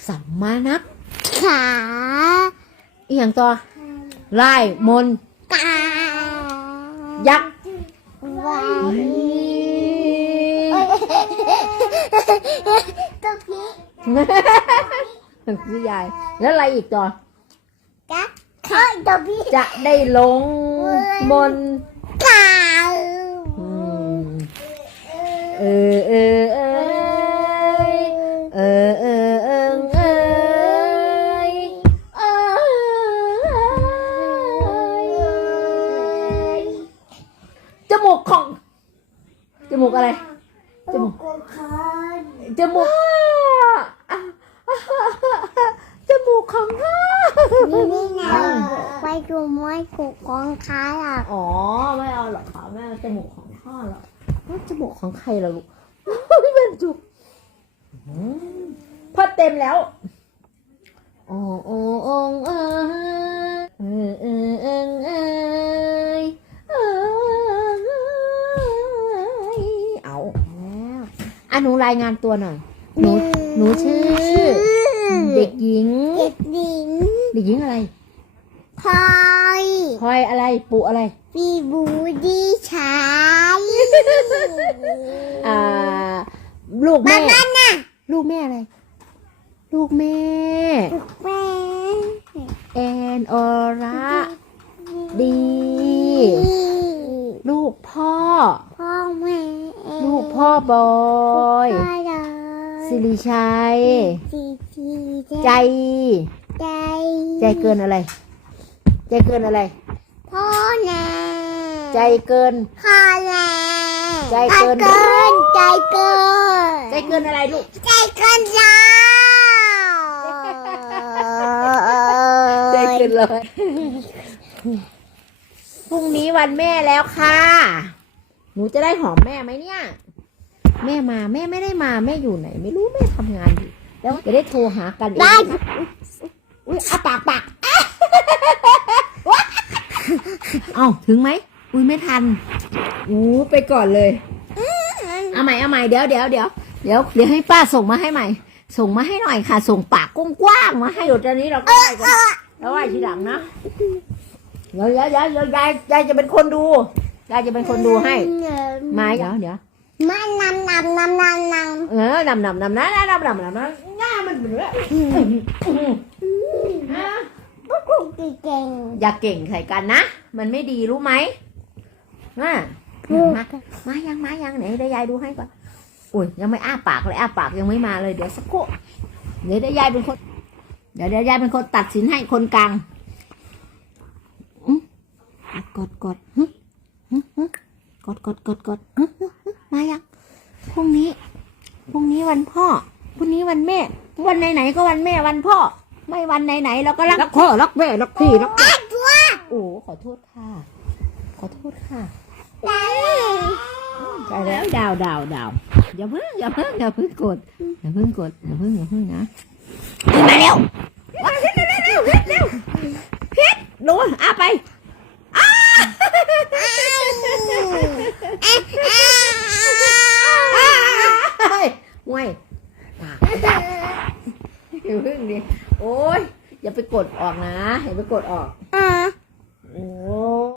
อะอะอะอะสัมมานักขาอีหยังต่อไล่มนต์ตายักษ์ไว้ตัวพี่พี่ยายแล้วอะไรอีกต่อกักข้อยตัวพี่จะได้หลงมนต์ขาอืมเออเออเอย มูกอะไร จมูกคนจมูกจมูกของข้านี่นี่นะไปดูมวยกูของขาอะอ๋อ ไม่เอาหรอกค่ะแม่เอาจมูกของพ่อหรอกว่าจมูกของใครล่ะลูกไม่เป็นจุกอืมพอเต็มแล้วโอ้โอ้โอ้เอ้ยเออเออเออเอยเอยเอาแล้ว อะหนูรายงานตัวหน่อย หนูหนูชื่อ เด็กหญิง เด็กหญิงเด็กหญิงอะไรพลอยพลอยอะไรปุอะไรปีบูดีชายอ่าลูกบ้าแม่นน่ะลูกแม่อะไร ลูกแม่แม่แอนออระดี ลูกพ่อพ่อแม่ลูก พ่อบอยพ่อดอยสิริชัยจีจีใจ ใจ ใจเกินอะไร ใจเกินอะไร พ่อแน่ใจเกินพ่อแน่ใจเกิน ใจเกิน ใจเกินใจเกินอะไรลูก ใจเกินจ้าใจเกินเลย พรุ่งนี้วันแม่แล้วค่ะ หนูจะได้หอมแม่ไหมเนี่ย แม่มาแม่ไม่ได้มาแม่อยู่ไหน ไม่รู้แม่ทำงานอยู่ แล้วจะได้โทรหากันเองได้อุ้ยอาปากปากเอ้าถึงไหมอุ้ยไม่ทันอู้ไปก่อนเลยเอาใหม่เอาใหม่เดี๋ยวเดี๋ยวเดี๋ยวเดี๋ยวเดี๋ยวให้ป้าส่งมาให้ใหม่ ส่งมาให้หน่อยค่ะ ส่งปากกว้างๆมาให้เดี๋ยวตอนนี้เราก็ไหว้กันแล้วไหว้ทีหลังนะเดี๋ยวเดี๋ยวเดี๋ยวเดี๋ยวยายยายจะเป็นคนดูยายจะเป็นคนดูให้มาเดี๋ยวเดี๋ยว มานำนำนำนำนเออนำนำนำนะนำนำนำนะหน้ามันเหมือนำพวกกูเก่งอย่าเก่งใส่กันนะ มันไม่ดีรู้ไหมมาพูดมามายังมายังไหนเดี๋ยวยายดูให้ก่อนอุ้ยยังไม่อ้าปากเลยอ้าปากยังไม่มาเลยเดี๋ยวสักครู่เดี๋ยวเดี๋ยวยายเป็นคนเดี๋ยวเดี๋ยวยายเป็นคนตัดสินให้คนกลางอื้อกดกดหึหึหึกดกดกดกดหึหึหึ มายังพรุ่งนี้พรุ่งนี้วันพ่อพรุ่งนี้วันแม่ วันไหนไหนๆก็วันแม่วันพ่อ ไม่วันไหนไหนๆเราก็รักพ่อรักแม่รักพี่รักอ้าวตัวโอ้ขอโทษค่ะ ขอโทษค่ะไหนไปแล้วดาวดาวดาวอย่าเพิ่งอย่าเพิ่งอย่าเพิ่งกดอย่าเพิ่งกดอย่าเพิ่งอย่าเพิ่งนะมาเร็วมาเร็วเร็วเร็วเร็วเร็วพิษดูอะไปอ้าเฮ้ย ห่วยอะอย่าเพิ่งดิโอ้ยอย่าไปกดออกนะอย่าไปกดออกอ่